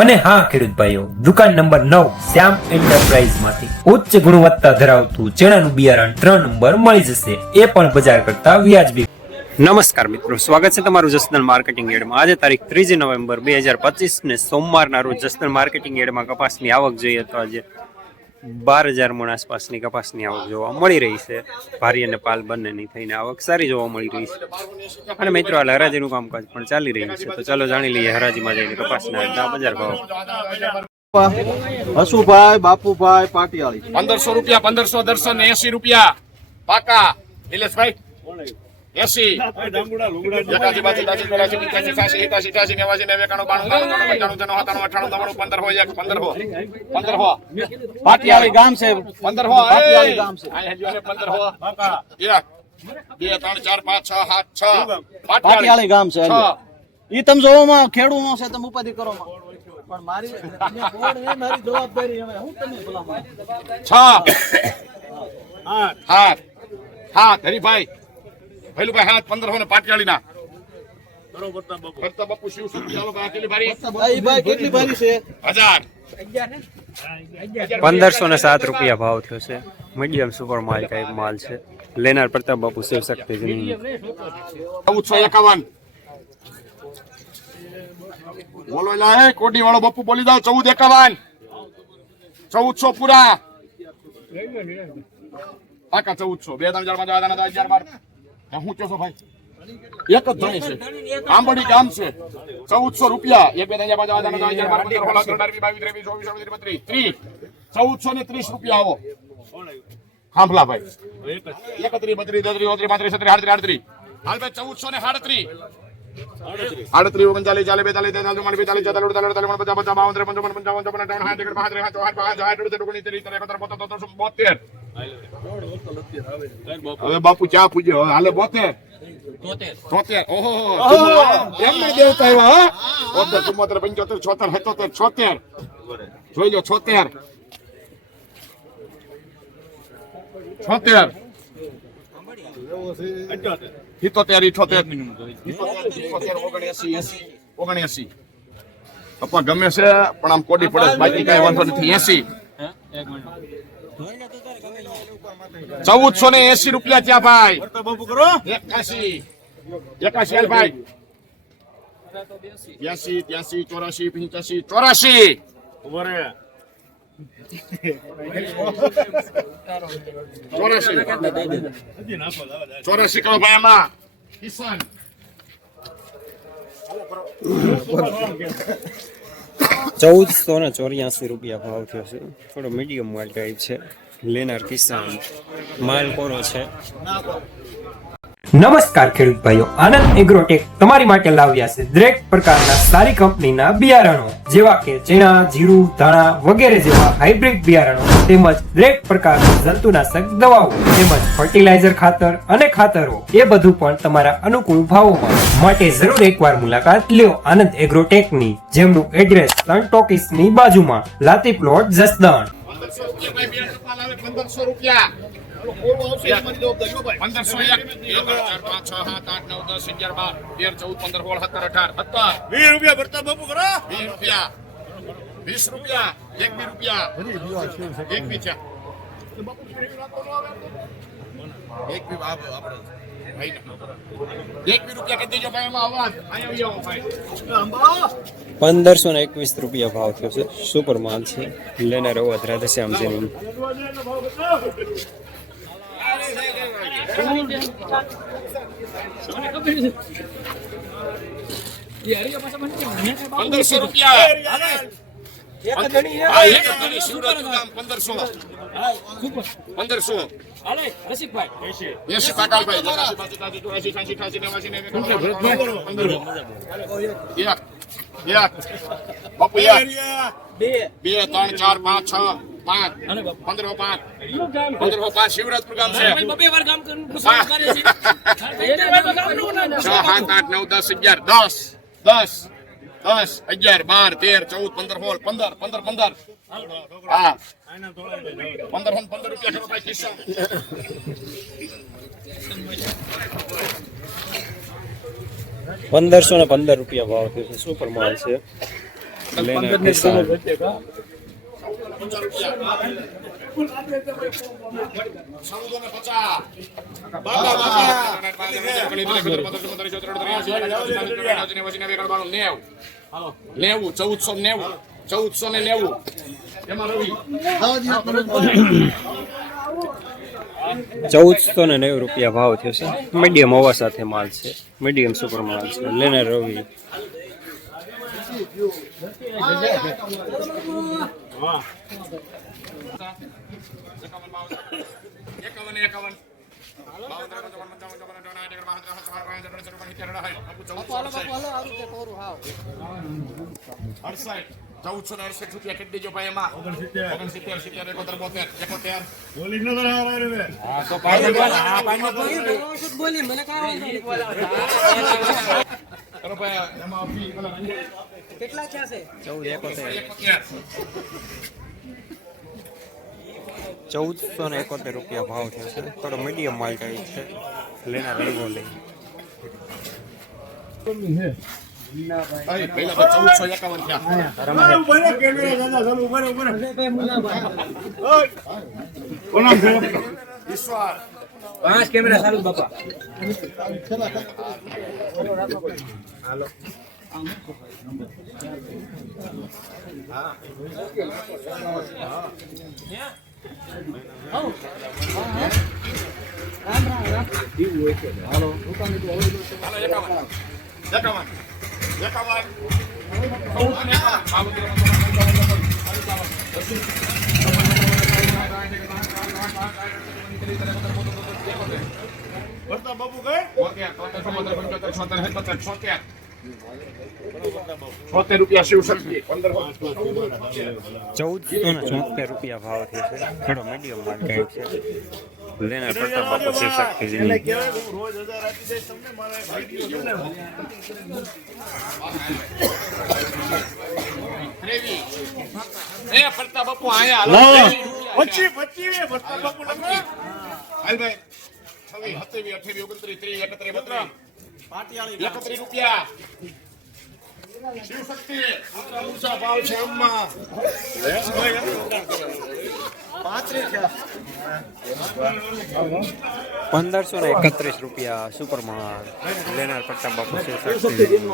અને હા ખેડૂત ભાઈઓ દુકાન નંબર નવ, શ્યામ એન્ટરપ્રાઇઝમાંથી ઉચ્ચ ગુણવત્તા ધરાવતું ચણાનું બિયારણ ત્રણ નંબર મળી જશે. એ પણ બજાર કરતા વ્યાજબી. નમસ્કાર મિત્રો, સ્વાગત છે તમારું જસનલ માર્કેટિંગ એડમાં. આજે તારીખ ત્રીજી નવેમ્બર બે હજાર પચીસ ને સોમવારના રોજ જસનલ માર્કેટિંગ એડમાં કપાસની આવક જોઈએ તો આજે બાર હજાર મણ આસપાસની કપાસની આવક જોવા મળી રહી છે. ભારી અને પાલ બંનેની થઈને આવક સારી જોવા મળી રહી છે. અને મિત્રો હાલ હરાજીનું કામકાજ પણ ચાલી રહ્યું છે. તો ચાલો જાણી લઈએ હરાજીમાં જઈને કપાસના બજાર ભાવ. હસુભાઈ બાપુભાઈ પાટિયાળી. પંદરસો રૂપિયા પંદરસો દર્શન એસી રૂપિયા. પાકા નિલેશભાઈ. એસી એકાસી બાસી ત્યાસી ચોરાસી પંચ્યાસી છ્યાસી એકાસી અઠ્યાસી નેવાસી નેવું એકાણું બાણું ત્રાણું પંચાણું છન્નું સત્તાણું અઠ્ઠાણું નવ્વાણું પંદર હોય એક પંદર હો પંદર હો પાટિયાળી ગામ છે પંદર હો ગામ છે. પંદર હો એક બે ત્રણ ચાર પાંચ છ સાત છ પાટિયાળી ગામ છે ઈ તમે જોવામાં ખેડૂ નો છે તમે ઉપાધિ કરો. પણ મારી છે, જવાબદારી હવે હું. છ હાથ હાથ હરીભાઈ ભૈલુભાઈ હાથ પંદર ને પાટિયાળી ના બરોબર બાપુ. શિવ સુખી ચાલો કેટલી ભારી? ભાઈ ભાઈ કેટલી ભારી છે? હજાર. પંદરસો ને સાત રૂપિયા ભાવ થયો છે. મીડિયમ સુપર માલ ટાઈપ માલ છે. લેનાર પ્રતાપ બાપુ શિવ શક્તિ ચૌદસો એકાવન. બોલો એલા હે કોડી વાળો બાપુ બોલી દો ચૌદ એકાવન. ચૌદસો પૂરા. પાકા ચૌદસો બે ત્રણ હજાર બાર. હું ચોસો ભાઈ. એક જ ધણી છે. આંબડી ગામ છે. ચૌદસો રૂપિયા. એક બે ત્રણ પાંચ ચૌદસો ને ત્રીસ રૂપિયા આવો. હાંભલા ભાઈ. એકત્રી બત્રી દત્રી ઓત્રી પાંત્રીસ સત્રી આડત્રી આડત્રી હાલ ભાઈ, ચૌદસો ને સાડત્રીસ. આડત્રીસ ઓગણચાલીસ ચાલીસ બેતાલીસ તેતાલીસ ચુમ્માલીસ પિસ્તાલીસ છેતાલીસ અડતાલીસ અડતાલીસ પચાસ પચાસ બાવન ત્રેપન ચોપન પંચાવન ચોપન અઠાવન સાઠ એકસઠ પાંત્રીસ સાઠ ચોસઠ પાંસઠ સાઠ અડસઠ ઓગણીસ ત્રીસ એકોતેર બોતેર તોતેર બોતેર હવે બાપુ ચા પૂજ્યો હવે હાલે બોતેર તોતેર ઓહો એમ નહીં દેવતા આવ્યા હા બોતેર ચુમ્મોતેર પંચોતેર છોતેર સત્તોતેર છોતેર જોઈ લો છોતેર છોતેર સિત્તોતેર ઇઠોતેર. ઇઠોતેર ઓગણએસી એસી ઓગણએસી. પપ્પા ગમે છે પણ આમ કોડી પડે બાકી કઈ વાંધો નથી. એસી. ચૌદસો ને એસી રૂપિયા ત્યાં ભાઈ. એકાશી હાલ ભાઈ. ત્યાસી ત્યાસી ચોરાશી પંચ્યાસી ચોરાશી ચોરાશી. ચોરાશી કરો ભાઈ એમાં કિસાન ચૌદસો ને ચોર્યાસી રૂપિયા ભાવ થયો છે. થોડો મીડિયમ માલ ટાઈપ છે. લેનાર કિસાન માલ કોરો છે? નમસ્કાર ખેડૂત ભાઈઓ, આનંદ એગ્રોટેક તમારી માટે લાવ્યા છે દરેક પ્રકારના સારી કંપનીના બિયારણો, જેવા કે ચણા, જીરું, ધાણા વગેરે જેવા હાઇબ્રિડ બિયારણો તેમજ દરેક પ્રકારના જંતુનાશક દવાઓ તેમજ ફર્ટિલાઇઝર ખાતર અને ખાતરો, એ બધું પણ તમારા અનુકૂળ ભાવોમાં. માટે જરૂર એકવાર મુલાકાત લ્યો આનંદ એગ્રોટેકની, જેમનું એડ્રેસ સન ટોકીસની બાજુમાં લાતી પ્લોટ જસદણ પંદરસો રૂપિયા. પંદરસો રૂપિયા પંદરસો એક બે ત્રણ ચાર પાંચ છ સાત આઠ નવ દસ અગિયાર બાર તેર ચૌદ પંદર સોળ સત્તર અઢાર સત્તર વીસ રૂપિયા ભરતા બાપુ કરો વીસ રૂપિયા વીસ રૂપિયા એક બી રૂપિયા એક બી છે એક બી આપ- આપણે ભાઈ એક બી રૂપિયા કહી દેજો ભાઈ એમાં અવાજ અહીંયા આવી આવો ભાઈ પંદરસો ને એકવીસ રૂપિયા ભાવ થયો છે સુપર માલ છે લેનાર અવાજ રાધેશ્યામ છે પંદરસો રૂપિયા. પંદરસો. પંદરસો. એસી કાકાભાઈ નેવાસી, એક એક. બાપુ એક. બે ત્રણ ચાર પાંચ છ. પાંચ પંદરસો પાંચ પંદરસો પાંચ શિવરાજપુર ગામ છે છ સાત આઠ નવ દસ અગિયાર દસ દસ દસ અગિયાર બાર તેર ચૌદ પંદર સોળ પંદર પંદર પંદર હા પંદર ને પંદર રૂપિયા કરો ભાઈ કિસ્સા પંદરસો ને પંદર રૂપિયા ભાવ થયો છે સુપર માલ છે લઈને કિસાન ચૌદો ને પચાસ બાબા બાબા નેવું, ચૌદસો નેવું, ચૌદસો ને નેવું. એમાં નેવું રૂપિયા ભાવ છે. મીડિયમ હવા સાથે માલ છે. મીડિયમ સુપર માલ છે. લેને રવિ. એકાવન એકાવન ચૌદસો ને અડસઠ રૂપિયા કેટલી દેજો ભાઈ એમાં ઓગણસિત્તેર સિત્તેર એકોતેર બોતેર એકોતેર ચલો ભાઈ એમાં ફી ચૌદ એકોતેર એકોતેર ચૌદસો ને એકોતેર રૂપિયા ભાવ થયો છે. થોડો મીડિયમ માલ ટાઈપ છે. લેના રંગો લઈ. ભાઈ પહેલા તો ચૌદસો એકાવન થયા. વિશ્વાસ. હાલો એકાવન એકાવન એકાવન ચૌદ ને એકાવન પંચોતેર ત્રેપન છોતેર પંચાવન છપ્પન, છોતેર રૂપિયા શિવ ચૌદસો ને ચોતેર રૂપિયા ભાવ થયો છે. થોડો મીડિયમ માલ છે. લેના પ્રતાપ બાપુ શિવ એ ફરતા બાપુ આયા હાલો. પચી પચી હાલ ભાઈ છવ્વીસ સત્યાવીસ અઠાવીસ ઓગણત્રીસ ત્રીસ એકત્રીસ બત્રીસ. એકત્રીસ રૂપિયા. પંદરસો ને એકત્રીસ રૂપિયા સુપર માલ લેનાર પટ્ટા બાપુ શિવ શક્તિજીની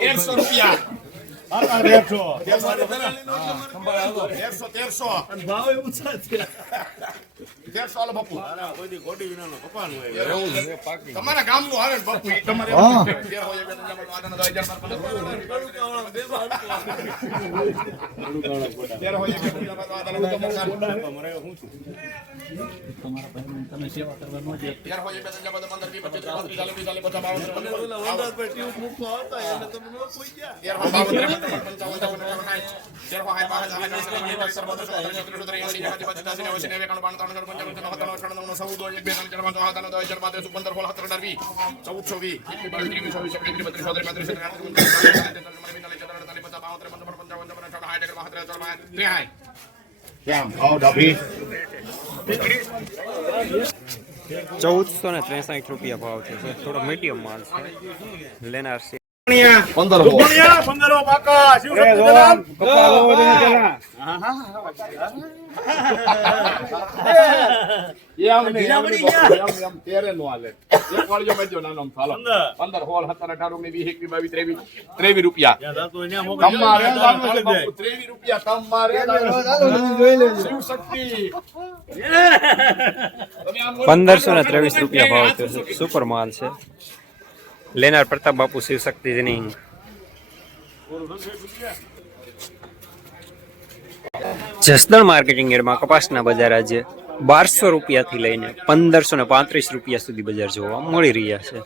તેરસો રૂપિયા. તેરસો તેરસો તેરસો હાલો બાપુ તમારા ગામનું હાલે ને બાપુ ઈ તમારે એવું છે. તેર હોય, બે, ત્રણ, ચાર, પાંચ, આઠ, નવ, દસ, અગિયાર, બાર, પંદર, તેર હોય, બે, ત્રણ, ચાર, પાંચ, આઠ, નવ, દસ, અગિયાર, તેર હોય, બે, ત્રણ, ચાર, પાંચ, પંદર, વીસ, પચીસ, ત્રીસ, ચાલીસ, પિસ્તાલીસ, પચાસ, બાવન, ત્રેપન, ચોપન, તેર હોય, બાવન, ત્રેપન, ચોપન, પંચાવન, ચૌદસો ને ત્રેસઠ રૂપિયા ભાવ છે થોડો મીડિયમ માલ છે લેનાર પંદર. પંદર ત્રેવીસ રૂપિયા. તમારે. પંદરસો ને ત્રેવીસ રૂપિયા ભાવ છે. સુપર માલ છે. લેનાર પ્રતાપ બાપુ શિવશક્તિ શક્તિજીની. જસદણ માર્કેટિંગ એડમાં કપાસના બજાર આજે બારસો રૂપિયાથી લઈને પંદરસો ને પાંત્રીસ રૂપિયા સુધી બજાર જોવા મળી રહ્યા છે.